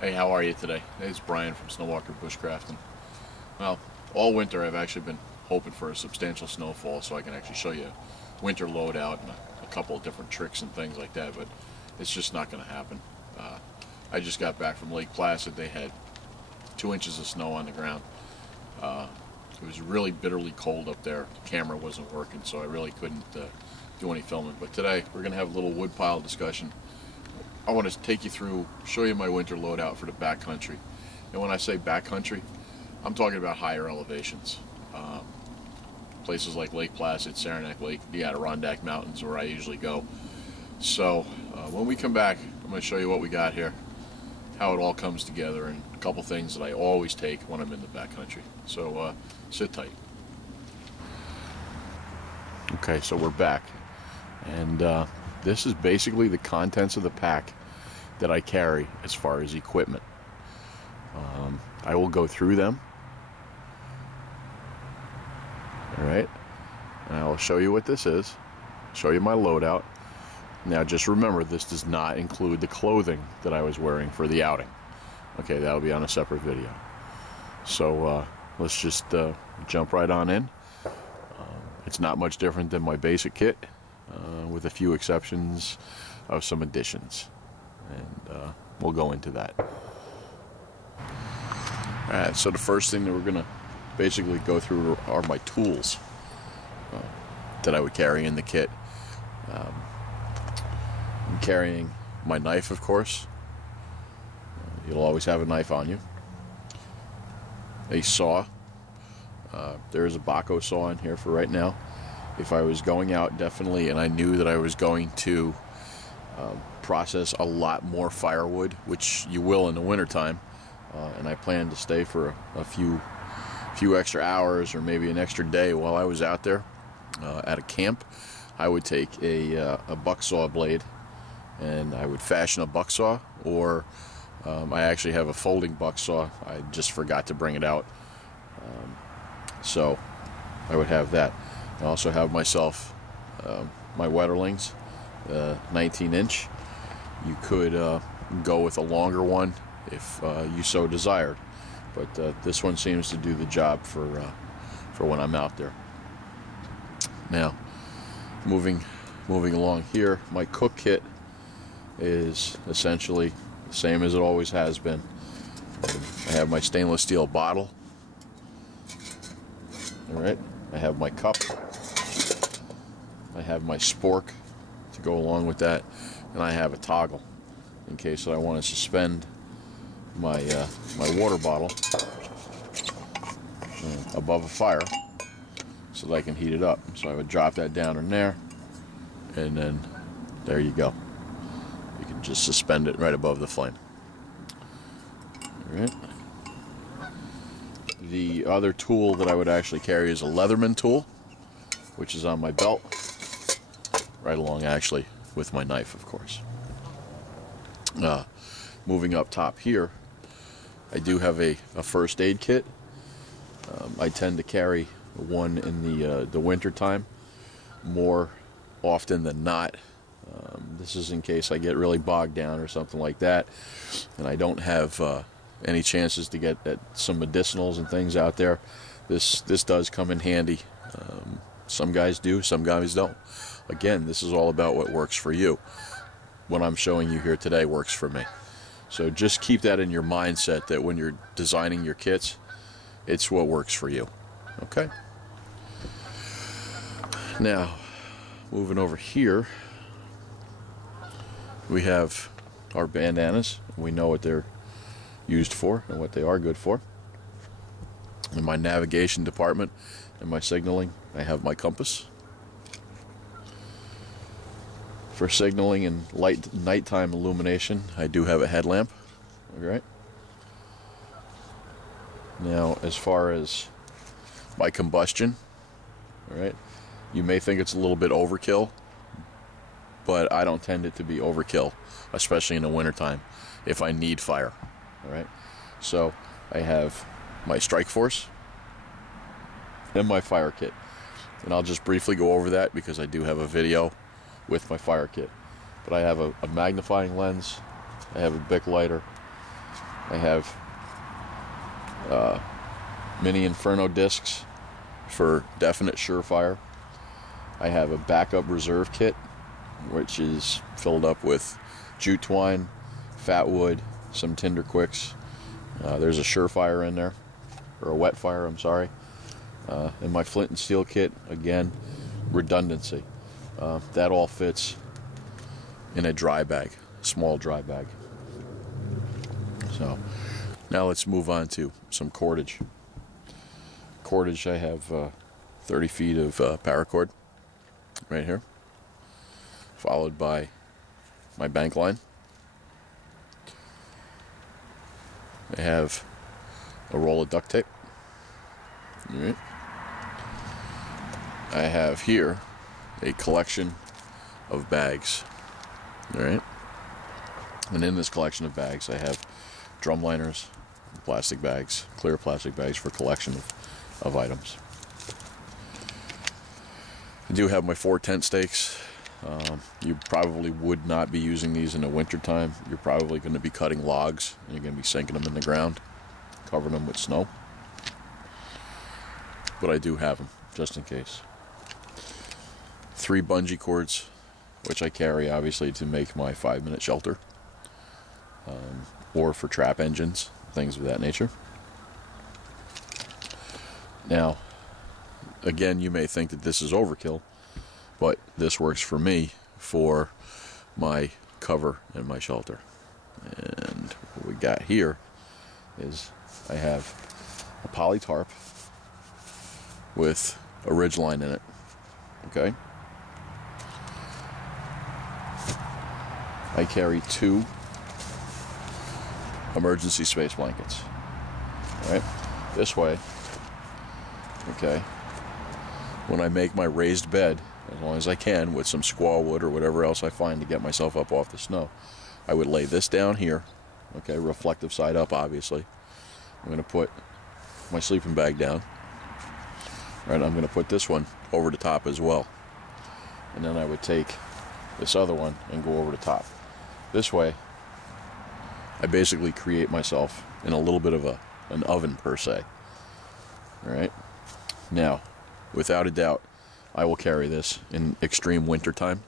Hey, how are you today? It's Brian from Snowwalker Bushcrafting. Well, all winter I've actually been hoping for a substantial snowfall so I can actually show you winter loadout and a couple of different tricks and things like that, but it's just not going to happen. I just got back from Lake Placid. They had 2 inches of snow on the ground. It was really bitterly cold up there. The camera wasn't working, so I really couldn't do any filming. But today we're going to have a little woodpile discussion. I want to take you through, show you my winter loadout for the backcountry. And when I say backcountry, I'm talking about higher elevations. Places like Lake Placid, Saranac Lake, the Adirondack Mountains, where I usually go. So when we come back, I'm going to show you what we got here, how it all comes together, and a couple things that I always take when I'm in the backcountry. So sit tight. Okay, so we're back. And this is basically the contents of the pack that I carry as far as equipment. I will go through them. Alright, and I will show you what this is, show you my loadout. Now just remember, this does not include the clothing that I was wearing for the outing. Okay, that'll be on a separate video. So let's just jump right on in. It's not much different than my basic kit, with a few exceptions of some additions, and we'll go into that. Alright, so the first thing that we're going to basically go through are my tools that I would carry in the kit. I'm carrying my knife, of course. You'll always have a knife on you. A saw. There is a Baco saw in here for right now. If I was going out, definitely, and I knew that I was going to process a lot more firewood, which you will in the wintertime, and I plan to stay for a few extra hours or maybe an extra day while I was out there at a camp, I would take a buck saw blade and I would fashion a buck saw, or I actually have a folding buck saw. I just forgot to bring it out, so I would have that. I also have myself my Wetterlings, 19-inch. You could go with a longer one if you so desired, but this one seems to do the job for when I'm out there. Now, moving along here, my cook kit is essentially the same as it always has been. I have my stainless steel bottle. All right, I have my cup. I have my spork to go along with that, and I have a toggle in case that I want to suspend my water bottle above a fire so that I can heat it up. So I would drop that down in there, and then there you go. You can just suspend it right above the flame. All right. The other tool that I would actually carry is a Leatherman tool, which is on my belt, right along actually with my knife, of course. Moving up top here, I do have a first aid kit. I tend to carry one in the winter time more often than not. This is in case I get really bogged down or something like that, and I don't have any chances to get at some medicinals and things out there. This does come in handy. Some guys do, some guys don't. Again, this is all about what works for you. What I'm showing you here today works for me. So just keep that in your mindset, that when you're designing your kits, it's what works for you. Okay? Now, moving over here, we have our bandanas. We know what they're used for and what they are good for. In my navigation department and my signaling, I have my compass. For signaling and light nighttime illumination, I do have a headlamp. All right. Now, as far as my combustion, all right, you may think it's a little bit overkill, but I don't tend it to be overkill, especially in the wintertime if I need fire. All right. So I have my Strike Force and my fire kit, and I'll just briefly go over that because I do have a video with my fire kit. But I have a magnifying lens, I have a Bic lighter, I have mini Inferno discs for definite surefire. I have a backup reserve kit, which is filled up with jute twine, fat wood, some tinder quicks. There's a surefire in there, or a wet fire, I'm sorry. And my flint and steel kit, again, redundancy. That all fits in a dry bag, small dry bag. So now let's move on to some cordage. Cordage, I have 30 feet of paracord right here, followed by my bank line. I have a roll of duct tape. All right. I have here a collection of bags. All right. And in this collection of bags, I have drum liners, plastic bags, clear plastic bags for collection of items. I do have my 4 tent stakes. You probably would not be using these in the winter time. You're probably going to be cutting logs, and you're going to be sinking them in the ground, covering them with snow. But I do have them, just in case. 3 bungee cords, which I carry, obviously, to make my 5-minute shelter. Or for trap engines, things of that nature. Now, again, you may think that this is overkill, but this works for me for my cover and my shelter. And what we got here is I have a poly tarp with a ridgeline in it. Okay? I carry 2 emergency space blankets. All right? This way, okay, when I make my raised bed, as long as I can, with some squaw wood or whatever else I find to get myself up off the snow, I would lay this down here, okay, reflective side up, obviously. I'm going to put my sleeping bag down. All right, I'm going to put this one over the top as well. And then I would take this other one and go over the top. This way, I basically create myself in a little bit of an oven, per se. All right? Now, without a doubt, I will carry this in extreme winter time,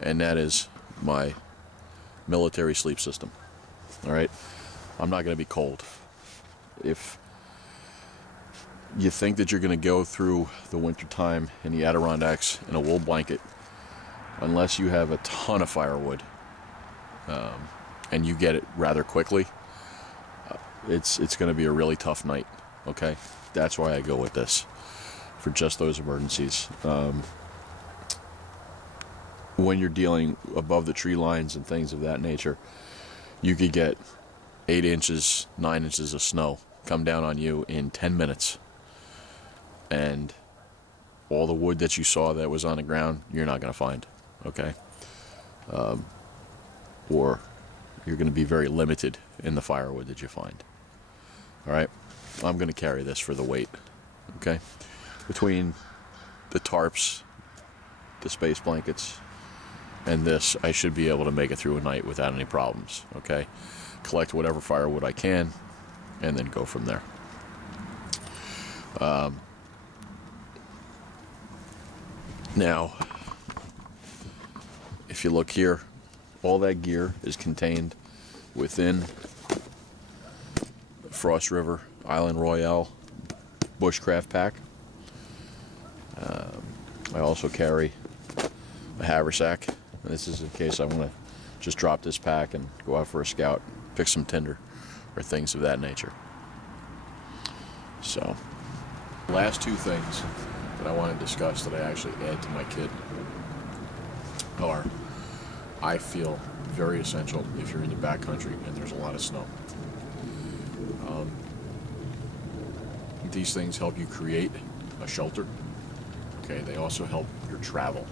and that is my military sleep system. All right? I'm not going to be cold. If you think that you're going to go through the winter time in the Adirondacks in a wool blanket, unless you have a ton of firewood, and you get it rather quickly, it's going to be a really tough night. Okay? That's why I go with this, for just those emergencies. When you're dealing above the tree lines and things of that nature, you could get 8 inches, 9 inches of snow come down on you in 10 minutes. And all the wood that you saw that was on the ground, you're not going to find. Okay? Or you're going to be very limited in the firewood that you find. All right? I'm going to carry this for the weight. Okay? Between the tarps, the space blankets, and this, I should be able to make it through a night without any problems. Okay? Collect whatever firewood I can, and then go from there. Now, if you look here, all that gear is contained within Frost River Island Royale bushcraft pack. I also carry a haversack. This is in case I want to just drop this pack and go out for a scout, pick some tinder, or things of that nature. So, last 2 things that I want to discuss that I actually add to my kit are, I feel, very essential if you're in the backcountry and there's a lot of snow. These things help you create a shelter. Okay, they also help your travel.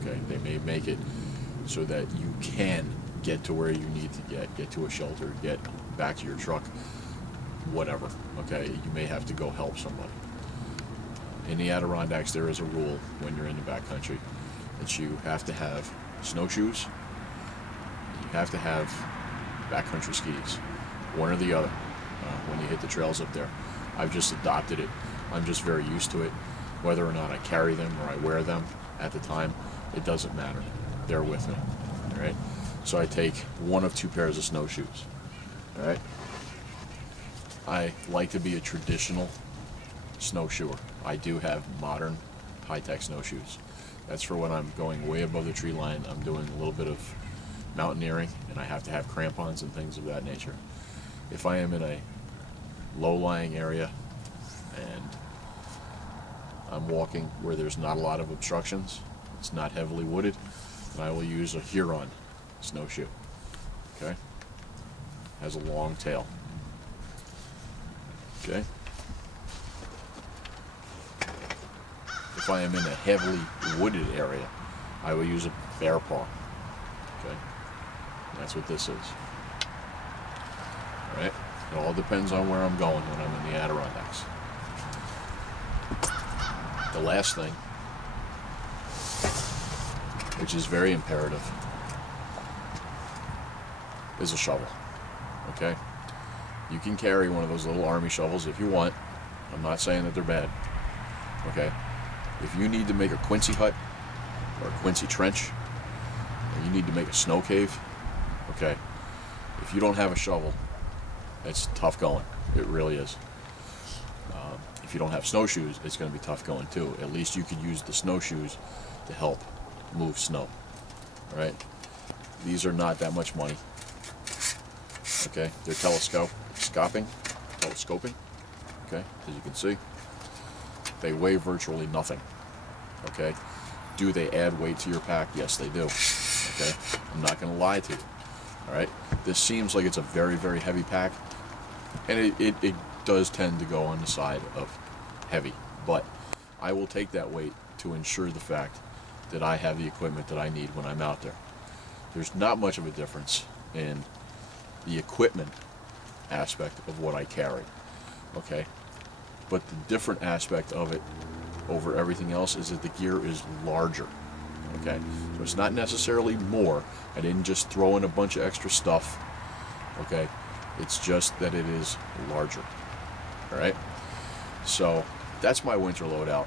Okay, they may make it so that you can get to where you need to get to a shelter, get back to your truck, whatever. Okay, you may have to go help somebody. In the Adirondacks, there is a rule when you're in the backcountry that you have to have snowshoes, you have to have backcountry skis, one or the other when you hit the trails up there. I've just adopted it. I'm just very used to it. Whether or not I carry them or I wear them at the time, it doesn't matter. They're with me. All right. So I take one of two pairs of snowshoes. All right. I like to be a traditional snowshoer. I do have modern high-tech snowshoes. That's for when I'm going way above the tree line. I'm doing a little bit of mountaineering and I have to have crampons and things of that nature. If I am in a low-lying area and I'm walking where there's not a lot of obstructions, it's not heavily wooded, then I will use a Huron snowshoe. Okay? Has a long tail. Okay? If I am in a heavily wooded area, I will use a bear paw. Okay? And that's what this is. Alright? It all depends on where I'm going when I'm in the Adirondacks. The last thing, which is very imperative, is a shovel. Okay? You can carry one of those little army shovels if you want. I'm not saying that they're bad. Okay? If you need to make a Quincy hut or a Quincy trench, or you need to make a snow cave, okay, if you don't have a shovel, it's tough going. It really is. If you don't have snowshoes, it's going to be tough going too. At least you could use the snowshoes to help move snow. All right? These are not that much money. Okay? They're telescoping. Okay? As you can see, they weigh virtually nothing. Okay? Do they add weight to your pack? Yes, they do. Okay? I'm not going to lie to you. All right? This seems like it's a very, very heavy pack, and it does tend to go on the side of heavy, but I will take that weight to ensure the fact that I have the equipment that I need when I'm out there. There's not much of a difference in the equipment aspect of what I carry, okay? But the different aspect of it over everything else is that the gear is larger, okay? So it's not necessarily more. I didn't just throw in a bunch of extra stuff, okay? It's just that it is larger, all right? So that's my winter loadout,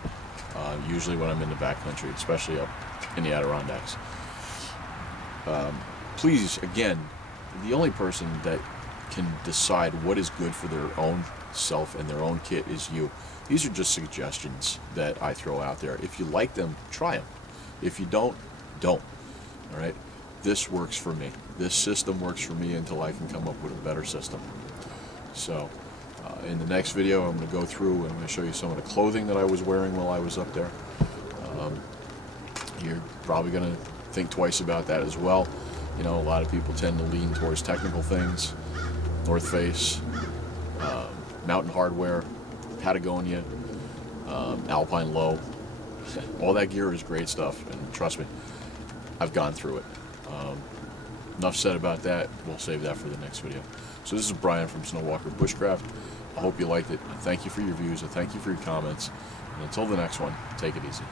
usually when I'm in the backcountry, especially up in the Adirondacks. Please, again, the only person that can decide what is good for their own self and their own kit is you. These are just suggestions that I throw out there. If you like them, try them. If you don't, don't. All right? This works for me. This system works for me until I can come up with a better system. So, in the next video, I'm going to go through and I'm going to show you some of the clothing that I was wearing while I was up there. You're probably going to think twice about that as well. You know, a lot of people tend to lean towards technical things. North Face, Mountain Hardwear, Patagonia, Alpine Low. All that gear is great stuff, and trust me, I've gone through it. Enough said about that. We'll save that for the next video. So this is Brian from Snowwalker Bushcraft. I hope you liked it. I thank you for your views. I thank you for your comments. And until the next one, take it easy.